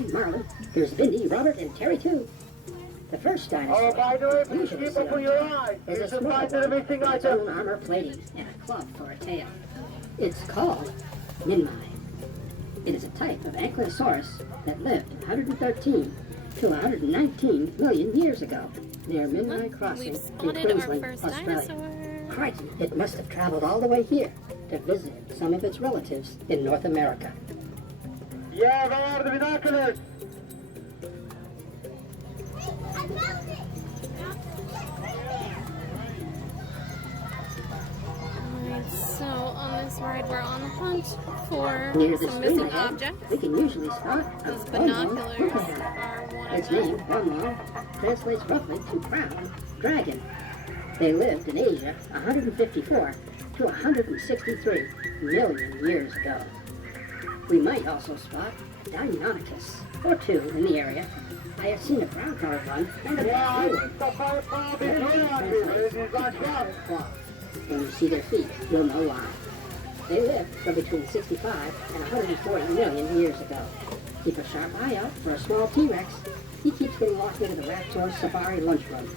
Marlin. Here's Bindi, Robert, and Terry, too. The first dinosaur, Oh, by the way, please usually keep seen open on your top, eyes. is a It's a small find the one missing with its item. own armor plating and a club for a tail. It's called Minmi. It is a type of ankylosaurus that lived 113 to 119 million years ago near Minmi Crossing in Queensland, Australia. Crikey, it must have traveled all the way here to visit some of its relatives in North America. Yeah, where are the binoculars? Alright, so on this ride we're on a hunt for Near the some missing screen ahead, objects. we can usually spot a Those one-long binoculars hookah. are one Its of them. name, One translates roughly to crown dragon. They lived in Asia 154 to 163 million years ago. We might also spot a Deinonychus or two in the area. I have seen a brown-colored one and a Yeah, I blue think one. the fire bomb is around you. It is like that. Claw. When you see their feet, you'll know why. They lived from between 65 and 140 million years ago. Keep a sharp eye out for a small T-Rex. He keeps getting locked into the Raptor Safari lunchroom.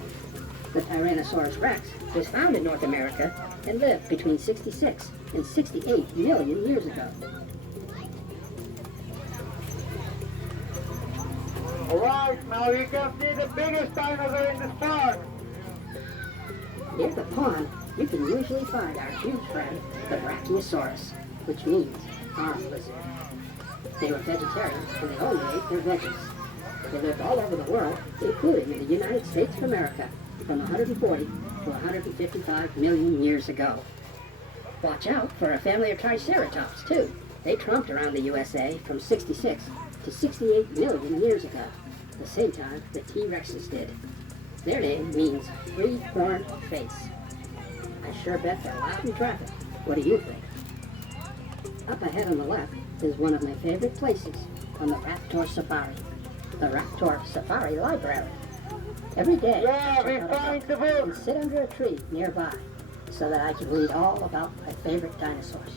The Tyrannosaurus rex was found in North America and lived between 66 and 68 million years ago. Alright, now you can see the biggest dinosaur in this park. Near the pond, you can usually find our huge friend, the Brachiosaurus, which means armed lizard. They were vegetarians and they only ate their veggies. They lived all over the world, including in the United States of America, from 140 to 155 million years ago. Watch out for a family of Triceratops, too. They tromped around the USA from 66 to 68 million years ago, the same time the T-Rexes did. Their name means three-horned face. I sure bet they're loud in traffic. What do you think? Up ahead on the left is one of my favorite places on the Raptor Safari, the Raptor Safari Library. Every day, Yeah, I we check out a find book the book. and sit under a tree nearby so that I can read all about my favorite dinosaurs.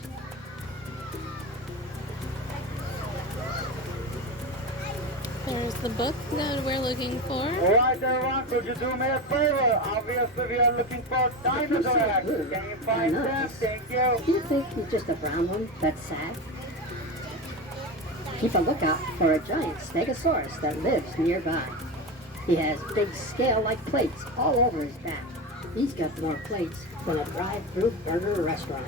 There's the book that we're looking for. Alright, everyone, could you do me a favor? Obviously, we are looking for dinosaur eggs. Can you find them? Thank you. Do you think he's just a brown one that's sad? Keep a lookout for a giant stegosaurus that lives nearby. He has big scale-like plates all over his back. He's got more plates than a drive-through burger restaurant.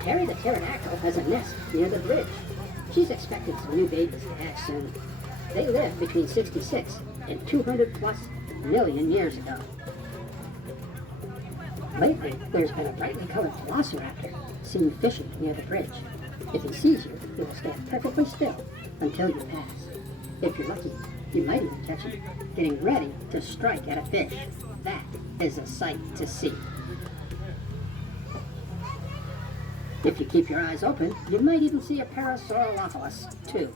Terry the pterodactyl has a nest near the bridge. She's expecting some new babies to hatch soon. They lived between 66 and 200 plus million years ago. Lately, there's been a brightly colored velociraptor seen fishing near the bridge. If he sees you, he will stand perfectly still until you pass. If you're lucky, you might even catch him getting ready to strike at a fish. That is a sight to see. If you keep your eyes open, you might even see a Parasaurolophus, too.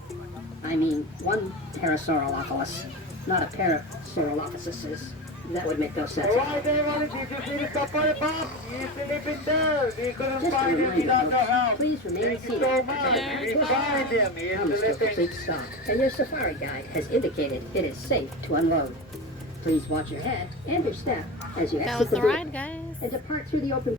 I mean, one Parasaurolophus, not a pair of Saurolophuses. That would make no sense. Alright, everyone, did you see the safari box? You slip it there. We couldn't Just a find him reminder, without your folks, help. please remain Thank you seated. so much. We find him. He I'm is still slipping. complete stock, and your safari guide has indicated it is safe to unload. Please watch your head and your step as you That exit was the the vehicle ride, guys. and depart through the open